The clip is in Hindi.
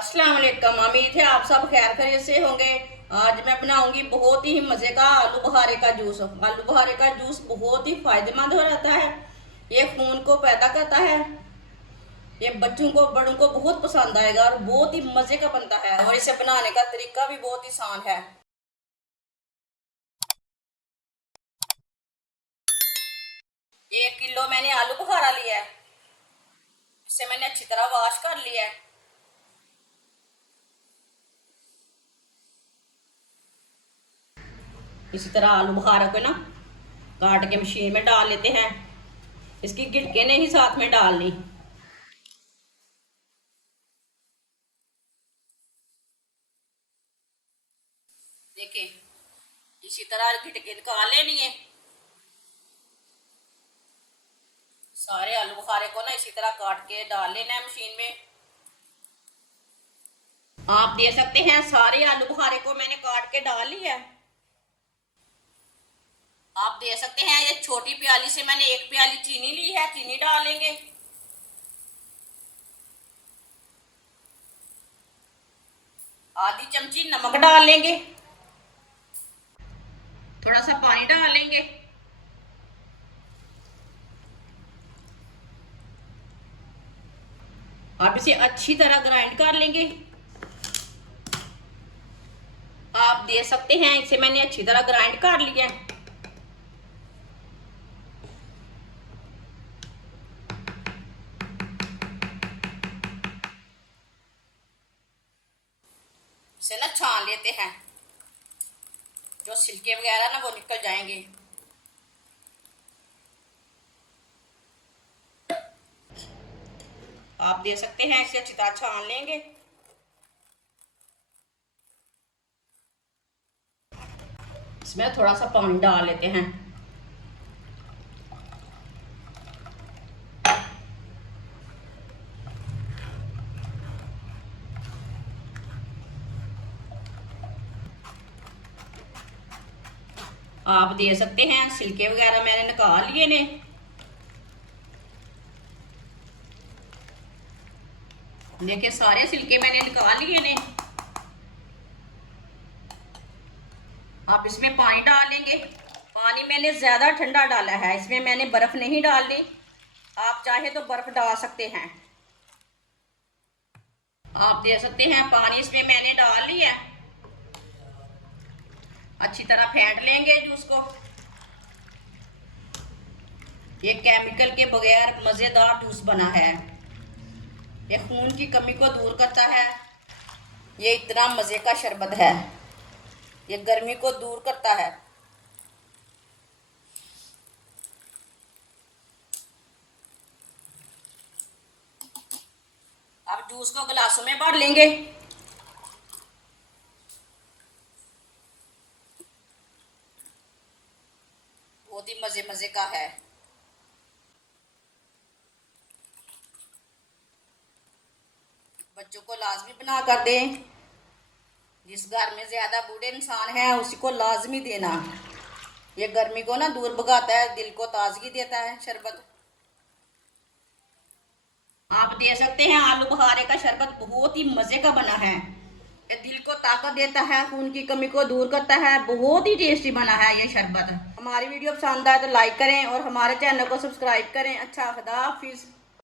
अस्सलाम वालेकुम। उम्मीद है आप सब खैर खैरियत से होंगे। आज मैं बनाऊंगी बहुत ही मज़े का आलू बुखारे का जूस। आलू बुखारे का जूस बहुत ही फायदेमंद हो रहता है। ये खून को पैदा करता है। ये बच्चों को बड़ों को बहुत पसंद आएगा और बहुत ही मज़े का बनता है और इसे बनाने का तरीका भी बहुत ही आसान है। 1 किलो मैंने आलू बुखारा लिया है। इसे मैंने अच्छी तरह वॉश कर लिया है। इसी तरह आलू बुखारा को ना काट के मशीन में डाल लेते हैं। इसकी गिटके नहीं साथ में डालनी। देखिए, इसी तरह गिटके निकाल लेनी है। सारे आलू बुखारे को ना इसी तरह काट के डाल लेना है मशीन में। आप दे सकते हैं सारे आलू बुखारे को मैंने काट के डाल लिया है। आप दे सकते हैं ये छोटी प्याली से मैंने 1 प्याली चीनी ली है, चीनी डालेंगे। आधी चमची नमक डाल लेंगे। थोड़ा सा पानी डाल लेंगे। आप इसे अच्छी तरह ग्राइंड कर लेंगे। आप दे सकते हैं इसे मैंने अच्छी तरह ग्राइंड कर लिया है। इसे ना छान लेते हैं, जो छिलके वगैरह ना वो निकल जाएंगे। आप दे सकते हैं इसे अच्छी तरह छान लेंगे। इसमें थोड़ा सा पानी डाल लेते हैं। आप दे सकते हैं छिलके वगैरह मैंने निकाल लिए ने। देखिए सारे छिलके मैंने निकाल लिए ने। आप इसमें पानी डालेंगे। पानी मैंने ज़्यादा ठंडा डाला है, इसमें मैंने बर्फ़ नहीं डालनी। आप चाहे तो बर्फ़ डाल सकते हैं। आप दे सकते हैं पानी इसमें मैंने डाल लिया। अच्छी तरह फेंट लेंगे जूस को। ये केमिकल के बगैर मज़ेदार जूस बना है। ये खून की कमी को दूर करता है। ये इतना मज़े का शरबत है। ये गर्मी को दूर करता है। अब जूस को गिलासों में भर लेंगे। बहुत ही मज़े मज़े का है। बच्चों को लाजमी बना कर दें। जिस घर में ज़्यादा बूढ़े इंसान हैं उसी को लाजमी देना। ये गर्मी को ना दूर भगाता है, दिल को ताजगी देता है शरबत। आप दे सकते हैं आलू बुखारे का शरबत बहुत ही मज़े का बना है। ये दिल को ताकत देता है, खून की कमी को दूर करता है। बहुत ही टेस्टी बना है ये शरबत। हमारी वीडियो पसंद आए तो लाइक करें और हमारे चैनल को सब्सक्राइब करें। अच्छा, खुदा हाफिज़।